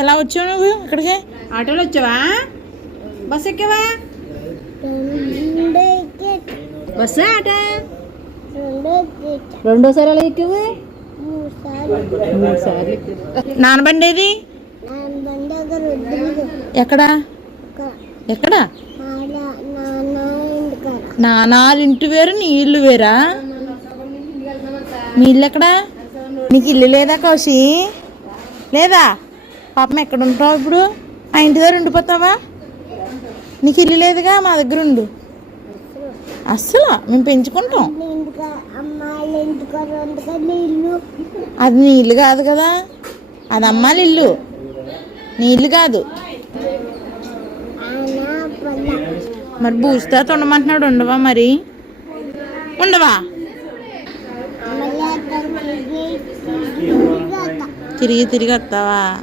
ఎలా వచ్చావు నువ్వు ఇక్కడికి? ఆటోలో వచ్చావా? బస్ ఎక్కావా? Bus auto? రెండోసారి ఎలా ఎక్కావు? మూడు నానబండి ఏది? ఎక్కడ? ఎక్కడ? నానాలు ఇంటి వేరు నీ ఇల్లు వేరా? మీ ఇల్లు ఎక్కడా? నీకు ఇల్లు లేదా కౌశి? లేదా? పాపం ఎక్కడ ఉంటావు ఇప్పుడు? మా ఇంటి దగ్గర ఉండిపోతావా? నీకు ఇల్లు లేదుగా మా దగ్గర ఉండు. అస్సలు మేము పెంచుకుంటాం. అది నీ ఇల్లు కాదు కదా? అది అమ్మాలి ఇల్లు. నీ ఇల్లు కాదు. మరి బూస్తా ఉండమంటున్నాడు ఉండవా మరి? ఉండవా? తిరిగి తిరిగి వస్తావా?